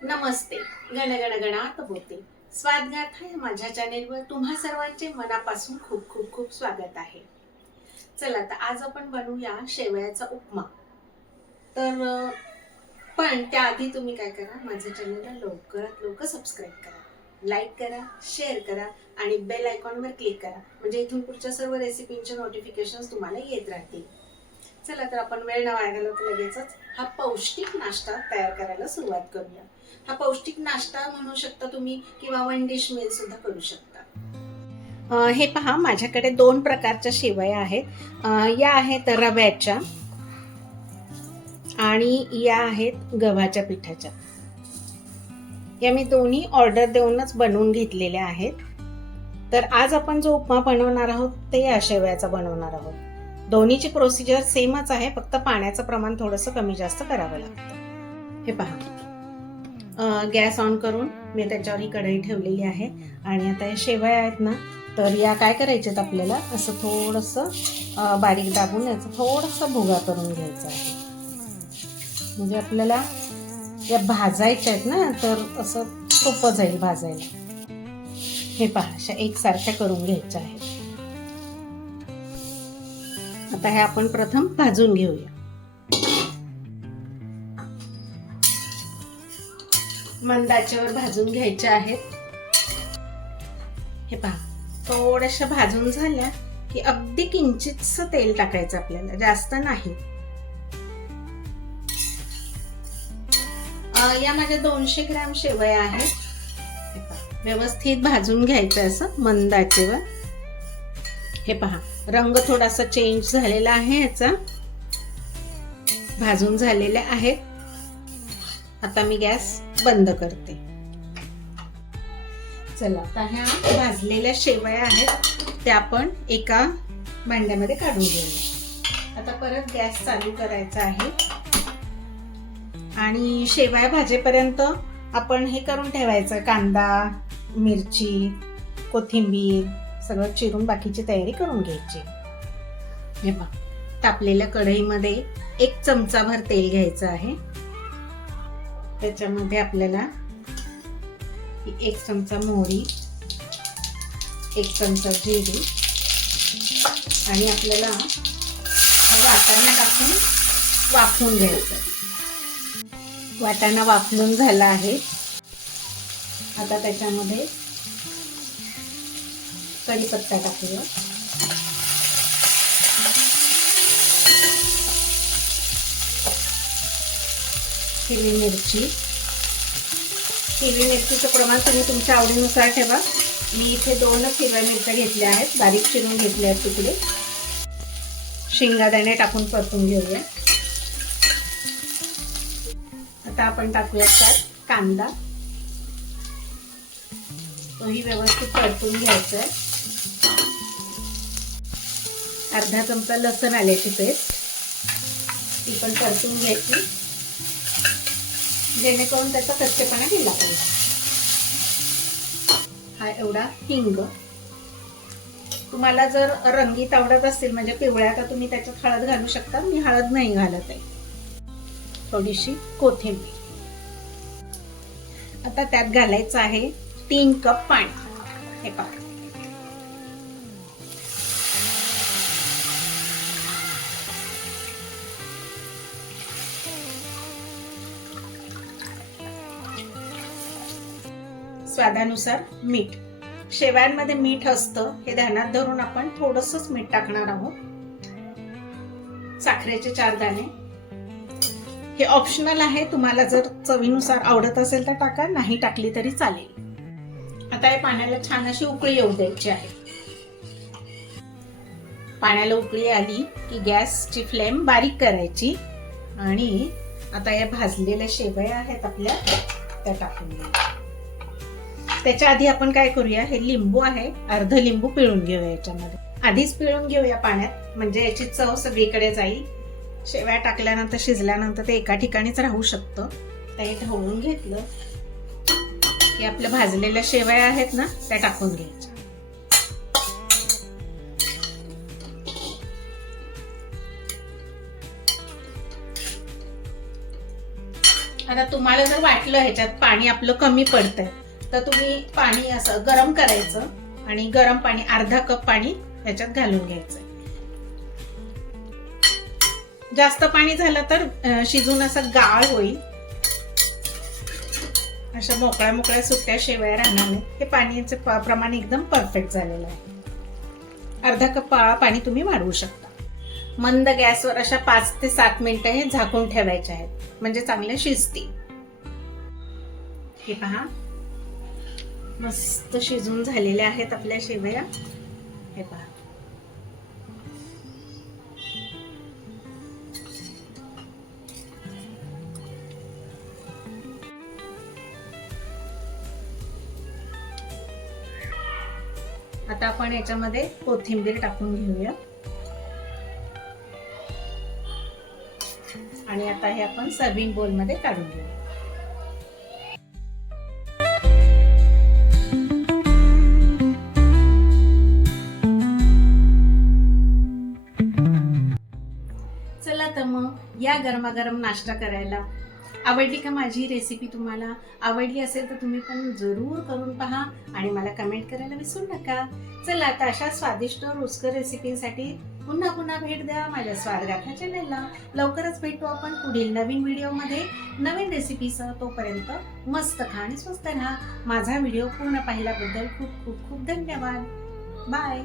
नमस्ते. गणगण गणात होते. स्वागत आहे माझ्या चॅनेलवर. तुम्हा सर्वांचे मनापासून खूप खूप खूप स्वागत आहे. चला तर आज आपण बनवूया शेवयाचा उपमा. तर पण त्याआधी तुम्ही काय करा, माझ्या चॅनेलला लवकरात लवकर सबस्क्राईब करा, लाईक करा, शेअर करा आणि बेल आयकॉनवर क्लिक करा, म्हणजे इथून पुढच्या सर्व रेसिपींचे नोटिफिकेशन्स तुम्हाला येत राहतील. चला तर आपण वेळ न वाया घालवता लगेचच हा पौष्टिक नाश्ता तयार करायला सुरुवात करूया. हा पौष्टिक नाश्ता म्हणू शकता तुम्ही किंवा वन डिश मील सुद्धा करू शकता. हे पहा, माझ्याकडे दोन प्रकारच्या शेवया आहेत. या आहेत रव्याच्या आणि या आहेत गव्हाच्या पिठाच्या. या मी दोन्ही ऑर्डर देऊनच बनवून घेतलेल्या आहेत. तर आज आपण जो उपमा बनवणार आहोत ते या शेवयाचा बनवणार आहोत. दोन्हीची प्रोसिजर सेमच आहे, फक्त पाण्याचं प्रमाण थोडंसं कमी जास्त करावं लागतं. हे पहा, गॅस ऑन करून मी त्याच्यावर ही कढई ठेवलेली आहे आणि आता या शेवया आहेत ना, तर या काय करायच्यात, आपल्याला असं थोडंसं बारीक दाबून याचा थोडासा भुगा करून घ्यायचा आहे. म्हणजे आपल्याला या भाजायच्या आहेत ना, तर असं सोपं जाईल भाजायला. हे पहा, अशा एकसारख्या करून घ्यायच्या आहेत. आता हे आपण प्रथम भाजून घेऊया. मंद आचेवर भाजून घ्यायच्या आहेत. हे पहा, थोड्याशा भाजून झाल्या की अगदी किंचितसं तेल टाकायचं आपल्याला, जास्त नाही. या माझ्या 200 ग्रॅम शेवया आहेत. व्यवस्थित भाजून घ्यायचं असं मंद आचेवर. हे पहा, रंग थोडासा चेंज झालेला आहे याचा, भाजून झालेले आहेत. आता मी गॅस बंद करते. चला, आता ह्या भाजलेल्या शेवया आहेत त्या आपण एका भांड्यामध्ये काढून घेऊया. आता परत गॅस चालू करायचा आहे आणि शेवया भाजेपर्यंत आपण हे करून ठेवायचं, कांदा, मिरची, कोथिंबीर सगळं चिरून बाकीची तयारी करून घ्यायची. हे पहा, तापलेल्या कढईमध्ये 1 चमचाभर तेल घ्यायचं आहे. त्याच्यामध्ये आपल्याला 1 चमचा मोहरी, 1 चमचा जिरे आणि आपल्याला वाटाणा टाकून वाफवून घ्यायचं. वाटाणा वाफलून झाला आहे. आता त्याच्यामध्ये कढीपत्ता टाकूया. हिरवी मिरची. हिरवी मिरचीचं प्रमाण तुम्ही तुमच्या आवडीनुसार ठेवा. मी इथे 2च हिरव्या मिरच्या घेतल्या आहेत, बारीक चिरून घेतल्या आहेत तुकडे. शेंगादाणे टाकून परतून घेऊया. आता आपण टाकूया त्यात कांदा. तोही व्यवस्थित परतून घ्यायचा आहे. अर्धा चमचा लसूण आल्याची पेस्ट, ती पण परतून घ्यायची, जेणेकरून त्याचा कच्चेपणा गेला पाहिजे. हा एवढा हिंग. तुम्हाला जर रंगीत आवडत असतील, म्हणजे पिवळ्या, तर तुम्ही त्याच्यात हळद घालू शकता. मी हळद नाही घालत आहे. थोडीशी कोथिंबीर. आता त्यात घालायचं आहे 3 कप पाणी. हे पहा, स्वादानुसार मीठ. शेवयांमध्ये मीठ असतं हे ध्यानात धरून आपण थोडंसंच मीठ टाकणार आहोत. साखरेचे 4 दाणे. हे ऑप्शनल आहे, तुम्हाला जर चवीनुसार आवडत असेल तर टाका, नाही टाकली तरी चालेल. आता या पाण्याला छान अशी उकळी येऊ द्यायची आहे. पाण्याला उकळी आली की गॅसची फ्लेम बारीक करायची आणि आता या भाजलेल्या शेवया आहेत आपल्या, त्या टाकून घ्यायच्या. त्याच्या आधी आपण काय करूया, हे लिंबू आहे, अर्ध लिंबू पिळून घेऊया याच्यामध्ये. आधीच पिळून घेऊया पाण्यात, म्हणजे याची चव सगळीकडे जाईल. शेवया टाकल्यानंतर, शिजल्यानंतर ते एका ठिकाणीच राहू शकतं. ते ढवळून घेतलं की आपल्या भाजलेल्या शेवया आहेत ना, त्या टाकून घ्यायच्या. आता तुम्हाला जर वाटलं ह्याच्यात पाणी आपलं कमी पडतंय तर तुम्ही पाणी असं गरम करायचं आणि गरम पाणी अर्धा कप पाणी ह्याच्यात घालून घ्यायचं. जास्त पाणी झालं तर शिजून असं गाळ होईल, अशा मोकळ्या मोकळ्या सुट्ट्या शेवया राहणार नाही. हे पाण्याचे प्रमाण एकदम परफेक्ट झालेलं आहे. अर्धा कप पाणी तुम्ही वाढवू शकता. मंद गॅसवर अशा 5 ते 7 मिनिटं हे झाकून ठेवायचे आहेत, म्हणजे चांगले शिजतील. हे पहा, मस्त शिजून झालेल्या आहेत आपल्या शेवया. हे पहा, आता आपण याच्यामध्ये कोथिंबीर टाकून घेऊया आणि आता हे आपण सर्विंग बोल मध्ये काढून घेऊया. चला तर मग या गरमागरम नाश्ता करायला. आवडली का माझी रेसिपी? तुम्हाला आवडली असेल तर तुम्ही पण जरूर करून पहा आणि मला कमेंट करायला विसरू नका. चला आता अशा स्वादिष्ट रुचकर रेसिपीसाठी पुन्हा पुन्हा भेट द्या माझ्या स्वादगाथा चॅनलला. लवकरच भेटू आपण पुढील नवीन व्हिडिओमध्ये नवीन रेसिपीसह. तोपर्यंत मस्त खा आणि स्वस्त राहा. माझा व्हिडिओ पूर्ण पाहिल्याबद्दल खूप खूप खूप धन्यवाद. बाय.